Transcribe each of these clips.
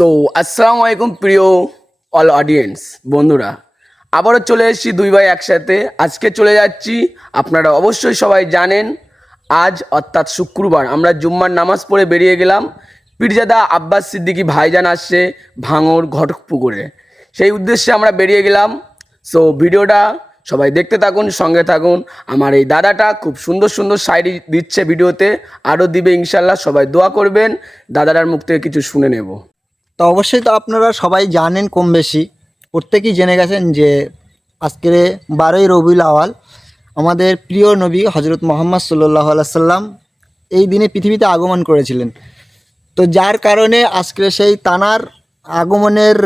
So আসসালামু আলাইকুম প্রিয় অল অডিয়েন্স বন্ধুরা। আবারও চলে এসেছি দুই ভাই একসাথে। আজকে চলে যাচ্ছি, আপনারা অবশ্যই সবাই জানেন, আজ অর্থাৎ শুক্রবার, আমরা জুম্মার নামাজ পড়ে বেরিয়ে গেলাম। পীরজাদা আব্বাস সিদ্দিকি ভাইজান আসছে ভাঙর ঘটকপুকুরে। সেই উদ্দেশ্যে আমরা বেরিয়ে গেলাম। সো ভিডিওটা সবাই দেখতে থাকুন, সঙ্গে থাকুন। আমার এই দাদাটা খুব সুন্দর সুন্দর শাড়ি দিচ্ছে ভিডিওতে। আরও দিবে ইনশাল্লাহ, সবাই দোয়া করবেন। দাদাটার মুখ থেকে কিছু শুনে নেব। তো অবশ্যই তো আপনারা সবাই জানেন কম বেশি। প্রত্যেকেই জেনে গেছেন যে আজকের বারোই রবিউল আওয়াল আমাদের প্রিয় নবী হজরত মোহাম্মদ সাল্লাহ সাল্লাম এই দিনে পৃথিবীতে আগমন করেছিলেন। তো যার কারণে আজকে সেই তানার আগমনের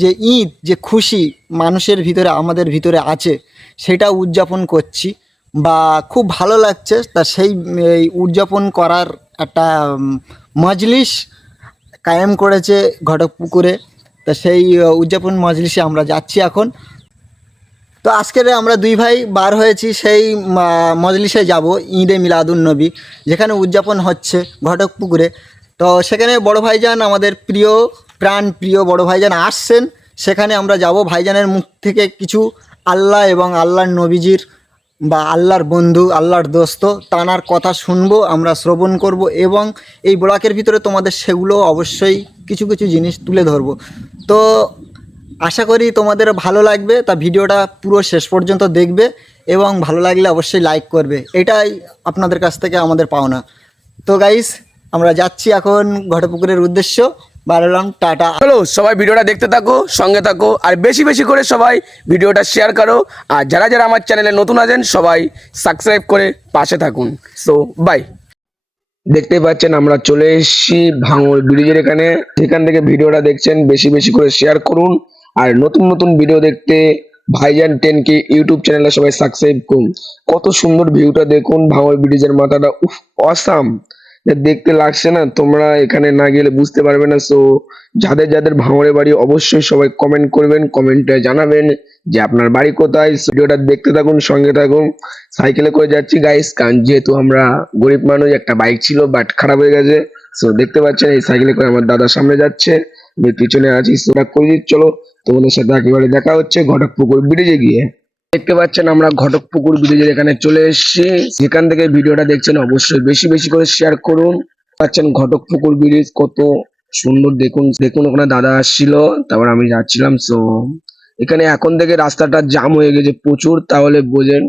যে ঈদ, যে খুশি মানুষের ভিতরে, আমাদের ভিতরে আছে, সেটা উদযাপন করছি বা খুব ভালো লাগছে। তা সেই উদযাপন করার একটা মজলিস কায়েম করেছে ঘটকপুকুরে তা সেই উদযাপন মজলিসে আমরা যাচ্ছি এখন। তো আজকের আমরা দুই ভাই বার হয়েছি সেই মজলিসে যাব, ঈদে মিলাদুন নবী, যেখানে উদযাপন হচ্ছে ঘটকপুকুরে তো সেখানে বড় ভাইজান আমাদের প্রিয়, প্রাণ প্রিয় বড় ভাইজান আসছেন। সেখানে আমরা যাব, ভাইজানের মুখ থেকে কিছু আল্লাহ এবং আল্লাহর নবীজির বা আল্লাহর বন্ধু, আল্লাহর দোস্ত, তানার কথা শুনব, আমরা শ্রবণ করব এবং এই ব্লকের ভিতরে তোমাদের সেগুলো অবশ্যই কিছু কিছু জিনিস তুলে ধরবো। তো আশা করি তোমাদের ভালো লাগবে, তা ভিডিওটা পুরো শেষ পর্যন্ত দেখবে এবং ভালো লাগলে অবশ্যই লাইক করবে। এটাই আপনাদের কাছ থেকে আমাদের পাওনা। তো গাইস আমরা যাচ্ছি এখন ঘটপুকুরের উদ্দেশ্য। বাড়লাম টাটা। হ্যালো, সবাই ভিডিওটা দেখতে থাকো, সঙ্গে থাকো, আর বেশি বেশি করে সবাই ভিডিওটা শেয়ার করো, আর যারা যারা আমার চ্যানেলে নতুন আছেন, সবাই সাবস্ক্রাইব করে পাশে থাকুন। সো বাই দেখতে পাচ্ছেন, আমরা চলে এসেছি ভাঙর ব্রিজের এখানে। সেখান থেকে ভিডিওটা দেখছেন, বেশি বেশি করে শেয়ার করুন, আর নতুন নতুন ভিডিও দেখতে ভাইজান টেন কে ইউটিউব চ্যানেলে সবাই সাবস্ক্রাইব করুন। কত সুন্দর ভিউটা দেখুন ভাঙর ব্রিজের মাথাটা, উফ অসাম দেখতে লাগছে না, তোমরা এখানে না গেলে বুঝতে পারবে না। সো যাদের যাদের ভাঙড়ে বাড়ি, অবশ্যই সবাই কমেন্ট করবেন কমেন্টে জানাবেন যে আপনার বাড়ি কোথায়। ভিডিওটা দেখতে থাকুন, সঙ্গে থাকুন। সাইকেলে করে যাচ্ছি গাইস কারণ যেহেতু আমরা গরিব মানুষ, একটা বাইক ছিল বাট খারাপ হয়ে গেছে। সো দেখতে পাচ্ছেন, এই সাইকেলে করে আমার দাদা সামনে যাচ্ছে। আমি পিছনে আছি সোটা করে চলো। তোমাদের সাথে একেবারে দেখা হচ্ছে, ঘটক পুকুর ব্রিজে গিয়ে। দেখতে পাচ্ছেন আমরা ঘটকপুকুর ব্রিজের এখানে চলে এসেছি। যেখান থেকে ভিডিওটা দেখছেন অবশ্যই বেশি বেশি করে শেয়ার করুন। পাচ্ছেন ঘটকপুকুর ব্রিজ, কত সুন্দর দেখুন। দেখুন ওখানে দাদা আসছিল, তারপর আমি যাচ্ছিলাম সো এখানে এখন থেকে রাস্তাটা জাম হয়ে গেছে প্রচুর। তাহলে বোঝেন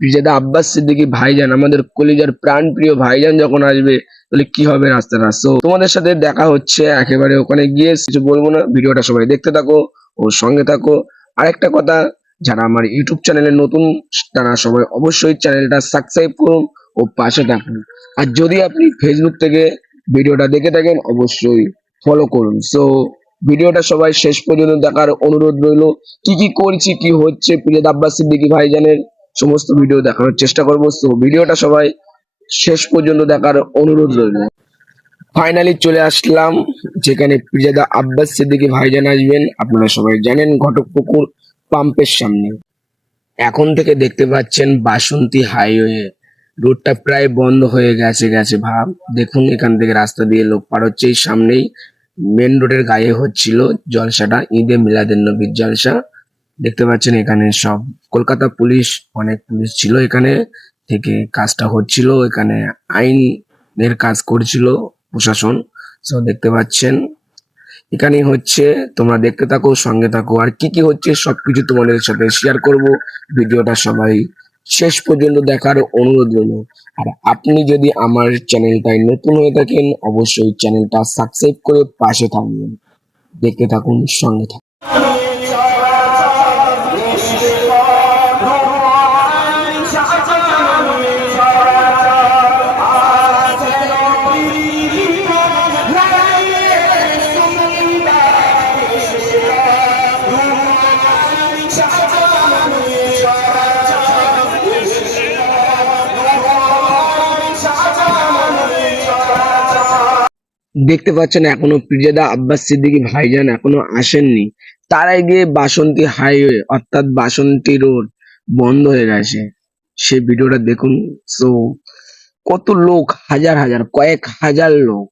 পিজাদা আব্বাস সিদ্দিকী ভাইজান, আমাদের কলিজার প্রাণ প্রিয় ভাইজান যখন আসবে, তাহলে কি হবে রাস্তাটা? সো তোমাদের সাথে দেখা হচ্ছে একেবারে ওখানে গিয়ে, কিছু বলব না, ভিডিওটা সবাই দেখতে থাকো ও সঙ্গে থাকো। আরেকটা কথা যারা আমার ইউটিউব চ্যানেলে নতুন, তারা সবাই অবশ্যই চ্যানেলটা সাবস্ক্রাইব করুন ও পাশে থাকুন। আর যদি আপনি ফেসবুক থেকে ভিডিওটা দেখে থাকেন, অবশ্যই ফলো করুন। সো ভিডিওটা সবাই শেষ পর্যন্ত দেখার অনুরোধ রইল, কি কি করছি, কি হচ্ছে প্রিয় আব্বাস সিদ্দিকী ভাইজানের সমস্ত ভিডিও দেখানোর চেষ্টা করব। সো ভিডিওটা সবাই শেষ পর্যন্ত দেখার অনুরোধ রইল। ফাইনালি চলে আসলাম, যেখানে পিজাদা আব্বাস সিদ্দিকী ভাইজান আসবেন। আপনারা সবাই জানেন, ঘটকপুকুর পাম্পের সামনে। এখন থেকে দেখতে পাচ্ছেন বাসন্তী হাইওয়ে। রোডটা প্রায় বন্ধ হয়ে গেছে গেছে ভাব। দেখুন, এখান থেকে রাস্তা দিয়ে লোক পার হচ্ছে। এই সামনেই মেন রোডের গায়ে হচ্ছিল জলসাটা, ঈদে মিলাদের নবীর জলসা। দেখতে পাচ্ছেন এখানে সব। কলকাতা পুলিশ, অনেক পুলিশ ছিল এখানে থেকে কাজটা হচ্ছিল। এখানে আইনের কাজ করছিল প্রশাসন। সো দেখতে পাচ্ছেন এখানেই হচ্ছে, তোমরা দেখতে থাকো, সঙ্গে থাকো। আর কি কি হচ্ছে, সবকিছু তোমাদের সাথে শেয়ার করব। ভিডিওটা সবাই শেষ পর্যন্ত দেখার অনুরোধ রইল। আর আপনি যদি আমার চ্যানেলটায় নতুন হয়ে থাকেন, অবশ্যই চ্যানেলটা সাবস্ক্রাইব করে পাশে থাকবেন। দেখতে থাকুন, সঙ্গে থাকুন। দেখতে পাচ্ছেন এখনও পিজাদা আব্বাস সিদ্দিকী ভাইজান এখনও আসেননি। তার আগে বাসন্তী হাইওয়ে অর্থাৎ বাসন্তী রোড বন্ধ হয়ে গেছে। সেই ভিডিওটা দেখুন। সো কত লোক, হাজার হাজার, কয়েক হাজার লোক।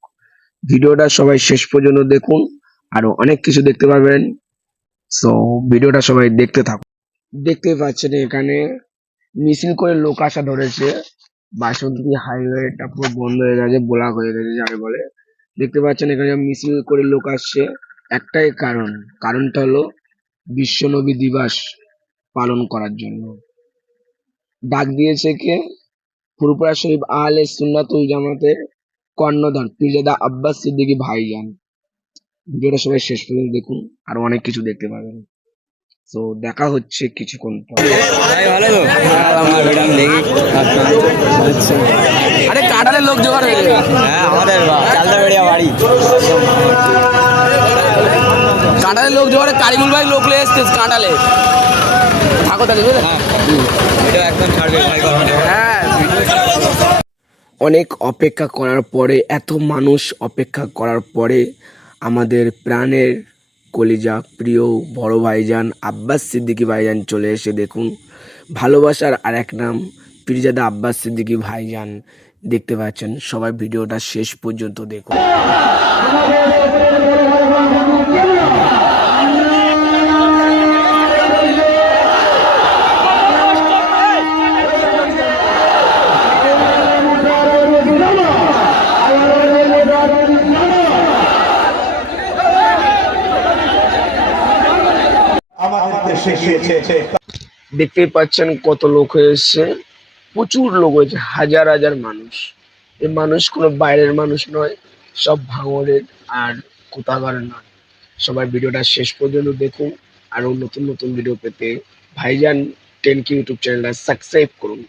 ভিডিওটা সবাই শেষ পর্যন্ত দেখুন। আরও অনেক কিছু দেখতে পারবেন সো ভিডিওটা সবাই দেখতে থাকুন। দেখতে পাচ্ছেন এখানে মিছিল করে লোক আসা ধরেছে। বাসন্তী হাইওয়েটা পুরো বন্ধ হয়ে গেছে, ব্লক হয়ে গেছে যাকে বলে। দেখতে পাচ্ছেন এখানে মিছিল করে লোক আসছে, একটাই কারণ। কারণটা হলো বিশ্ব নবী দিবস পালন করার জন্য। ডাক দিয়েছে কে? ফুরপুরা শরীফ আহলে সুন্নাতুল জামাতের কর্ণধার পীরজাদা আব্বাস সিদ্দিকী ভাইজান। ভিডিওটা সবাই শেষ পর্যন্ত দেখুন, আর অনেক কিছু দেখতে পাবেন। তো দেখা হচ্ছে কিছুক্ষণ পর। আরে লোক জোগাড় হয়ে যাবে হ্যাঁ আমাদের চালদাবেড়িয়া বাড়ি। কাঁটালে লোক জোগাড়ে কারিমুল ভাই লোক লয়ে এসছে কাঁটালে থাকো তাহলে বুঝলে? এটা একদম ছাড়বে ভাই হ্যাঁ। অনেক অপেক্ষা করার পরে এত মানুষ অপেক্ষা করার পরে আমাদের প্রাণের কলিজা প্রিয় বড় ভাইজান আব্বাস সিদ্দিকী ভাইজান চলে এসে দেখুন ভালোবাসার আর এক নাম পীরজাদা আব্বাস সিদ্দিকী ভাইজান। দেখতে পাচ্ছেন। সবাই ভিডিওটা শেষ পর্যন্ত দেখুন। দেখতেই পাচ্ছেন কত লোক হয়ে এসছে প্রচুর লোক হয়েছে, হাজার হাজার মানুষ। এই মানুষ কোনো বাইরের মানুষ নয়, সব ভাঙরের আর কোথাকার নয়। সবাই ভিডিওটা শেষ পর্যন্ত দেখুন আরও নতুন নতুন ভিডিও পেতে ভাইজান টেন কি ইউটিউব চ্যানেলটা সাবস্ক্রাইব করুন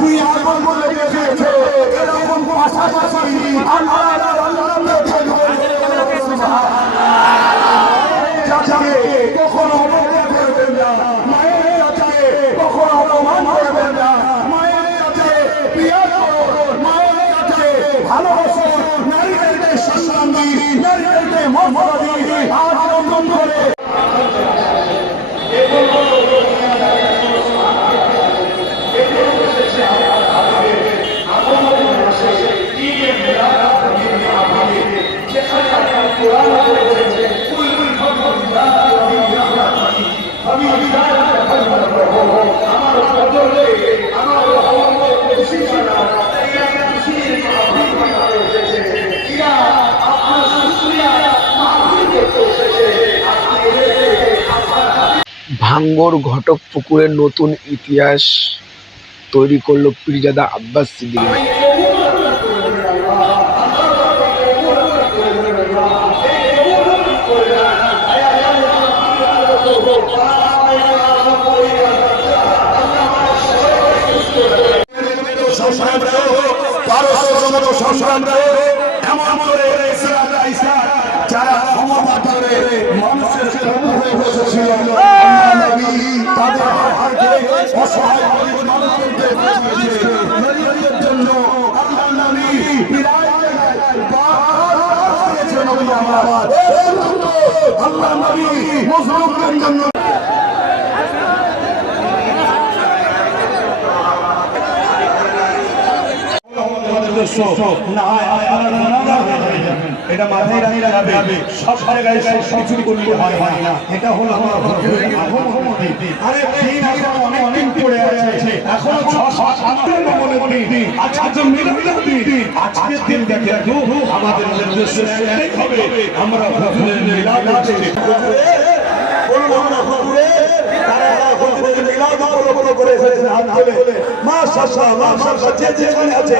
তুই এমন বলে গেছে এরকম পাশাপাশি আল্লাহ চাচাকে কখনো অপমান করবেন না মায়ের চাচাকে কখনো অপমান করবেন না মায়ের চাচাকে পিয়ার করুন মায়ের চাচাকে ভালোবাসুন নারীদেরকে সম্মান দিন নারীদেরকে মর্যাদা দিন আজ নতুন করে ভাঙ্গর ঘটক পুকুরের নতুন ইতিহাস তৈরি করল পীরজাদা আব্বাস সিদ্দিকী। এমন করে যারা ক্ষমতা ধরে মানুষের হয়ে আল্লাহ নবী বাঁচিয়েছে জন্য দিয়েছে নবী আমার আল্লাহ নবী মুসলিমদের জন্য এটা মাথায় রাখতে হবে। সব জায়গায় সব কিছু করলে হয় হয় না। এটা হলো আমার আরে, দিন এখন অনেক অনেক পড়ে আছে। এখনও ছ সাত আটের মনে দিন আজকে তো মিলে মিলে দিন। আজকের দিন দেখে রাখো, আমাদের উদ্দেশ্য হবে। আমরা মিলাদ আছে না হুজুরে তারা উপলব্ধ করে এসেছেন হাত তুলে মাশাআল্লাহ মাশাআল্লাহ যে যেখানে আছে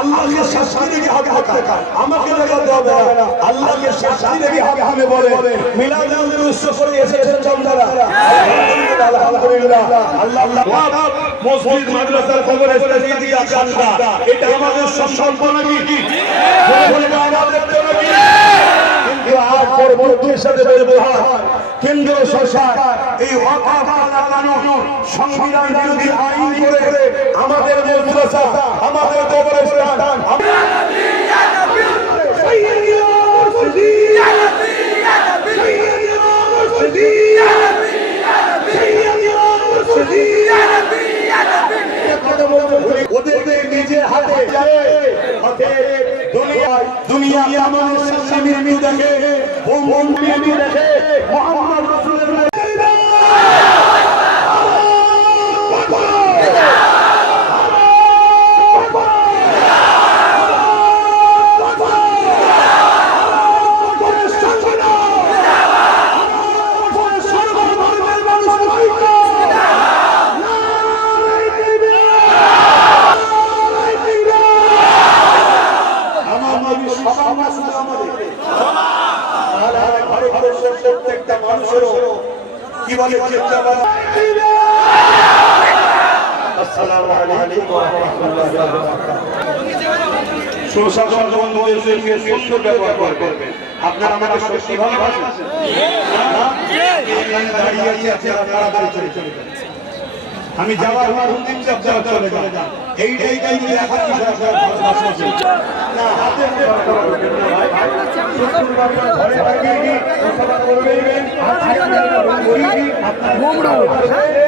আল্লাহকে শাস্তি রেখে হবে হাক্কা আমাকে দেখাতে হবে না আল্লাহকে শাস্তি রেখে হবে হবে বলে মিলাদ উৎসব করে এসেছেন চন্দারা আলহামদুলিল্লাহ আল্লাহ আল্লাহ মসজিদ মাদ্রাসার খবর এসেছে দিয়া কান্দা এটা আমাদের সম্পদ নাকি বলে আমাদের তো নাকি আর পরবর্তীর কেন্দ্র সরকার, এই সংবিধান বিরোধী আইন করে আমাদের আমাদের ওদের নিজের হাতে হাতে দুনিয়া আমাদের সামনে মৃত্যু দেখে বোম বোম মৃত্যু দেখে মোহাম্মদ না শুধু আমাদের আর ভারতবর্ষের প্রত্যেকটা মানুষেরও কি বলে সুশাসন বন্ধুদের সঙ্গে সুন্দর ব্যবহার করবেন আপনারা আমাকে সত্যি ভালোবাসেন না? এখানে দাঁড়িয়ে আছি, আপনারা তাড়াতাড়ি চলে। আমি যাওয়ার পর দিন আপনারা চলে যান এইটাই কিন্তু যদি এখন না হাতে হাতে ভাই ভাই ভাই ভাই ভাই সুন্দরভাবে ঘরে থাকিয়ে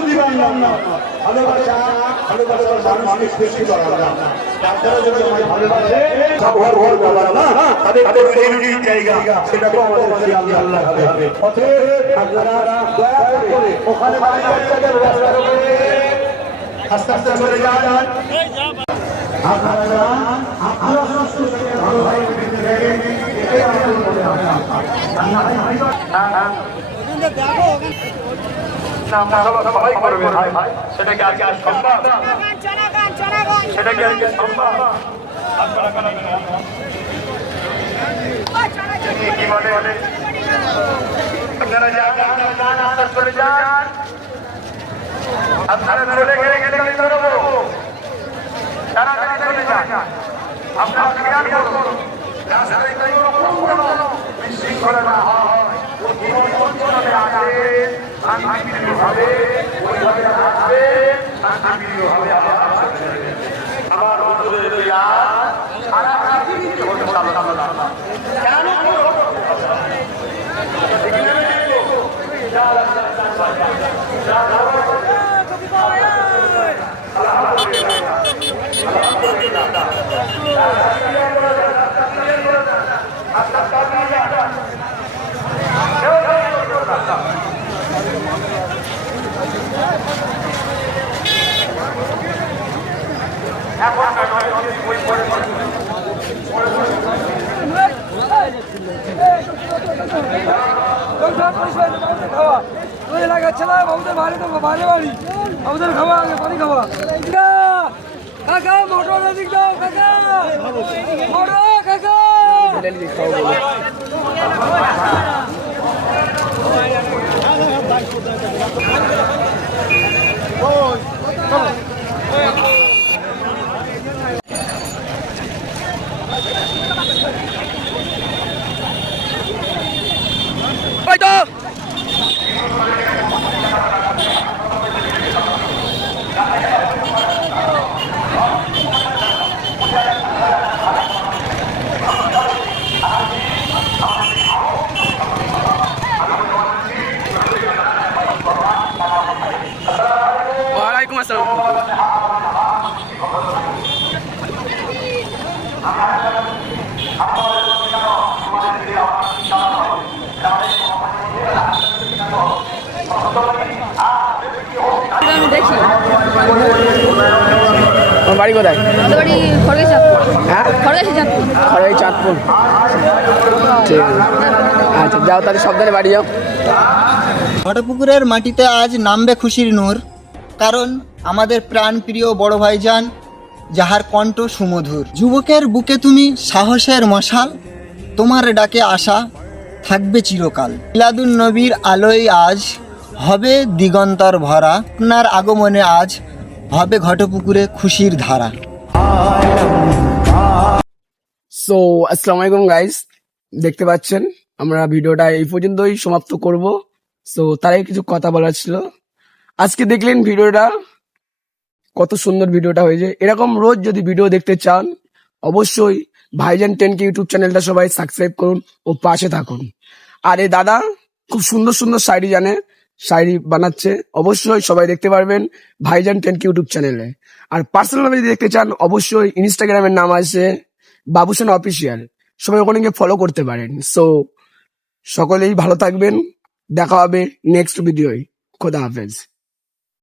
ভালোবাসা ভালোবাসার মানুষকে সৃষ্টি করা না। আপনারা যদি আমায় ভালোবাসে ঘর ঘর বলা না তাদের তাদের রুজির জায়গা। সেটাকেও আমাদের খেয়াল আল্লাহ হবে। অতএব আপনারা দয়া করে ওখানে বাড়ি বাচ্চাদের ব্যবস্থা করে আস্তে আস্তে চলে যান আপনারা আপনারা সমস্ত ভালোভাবে পেতে থাকেন, এটাই আমাদের মনে হয়। সবাই করবে ভাই সেটা কি আজকে সম্ভব সেটা কি আজকে কি বলে আপনারা যান আস্তে করে যান আপনারা গেলে গেলে তাড়াতাড়ি চলে যান বিশৃঙ্খলা না হয় আছে শান্তিপ্রিয় হবে ওইভাবে আসবে শান্তিপ্রিয় ওই এলাকার ছেলে আমাদের বাড়ি তো বাড়ি বাড়ি আমাদের খাওয়া আগে পানি খাওয়া কাকা মোটর এদিক দাও কাকা মোটর কাকা ওই আসসালাম আমি দেখি বাড়ি কোথায়? বাড়ি খড়গে চাঁদপুর। হ্যাঁ? খড়গেছি চাঁদপুর। খড়াই চাঁদপুর। ঠিক আছে। আচ্ছা যাও তাহলে সাবধানে বাড়ি যাও। ঘটপুকুরের মাটিতে আজ নামবে খুশির নূর। কারণ আমাদের প্রাণপ্রিয় বড় ভাইজান, যাহার কণ্ঠ সুমধুর। যুবকের বুকে তুমি সাহসের মশাল, তোমার ডাকে আসা থাকবে চিরকাল। মিলাদুন নবীর আলোয় আজ হবে দিগন্তর ভরা, আপনার আগমনে আজ হবে ঘটপুকুরে খুশির ধারা। সো আসসালামু আলাইকুম গাইস দেখতে পাচ্ছেন, আমরা ভিডিওটা এই পর্যন্তই সমাপ্ত করব। সো তার আগে কিছু কথা বলার ছিল। আজকে দেখলেন ভিডিওটা কত সুন্দর ভিডিওটা হয়েছে। এরকম রোজ যদি ভিডিও দেখতে চান, অবশ্যই ভাইজান টেনকে ইউটিউব চ্যানেলটা সবাই সাবস্ক্রাইব করুন ও পাশে থাকুন। আর এই দাদা খুব সুন্দর সুন্দর শাড়ি জানে, শাড়ি বানাচ্ছে। অবশ্যই সবাই দেখতে পারবেন ভাইজান টেনকে ইউটিউব চ্যানেলে। আর পার্সোনাল যদি দেখতে চান, অবশ্যই ইনস্টাগ্রামের নাম আছে বাবুসেন অফিসিয়াল। সবাই ওখানে গিয়ে ফলো করতে পারেন। সো সকলেই ভালো থাকবেন। দেখা হবে নেক্সট ভিডিওয় খোদা হাফেজ।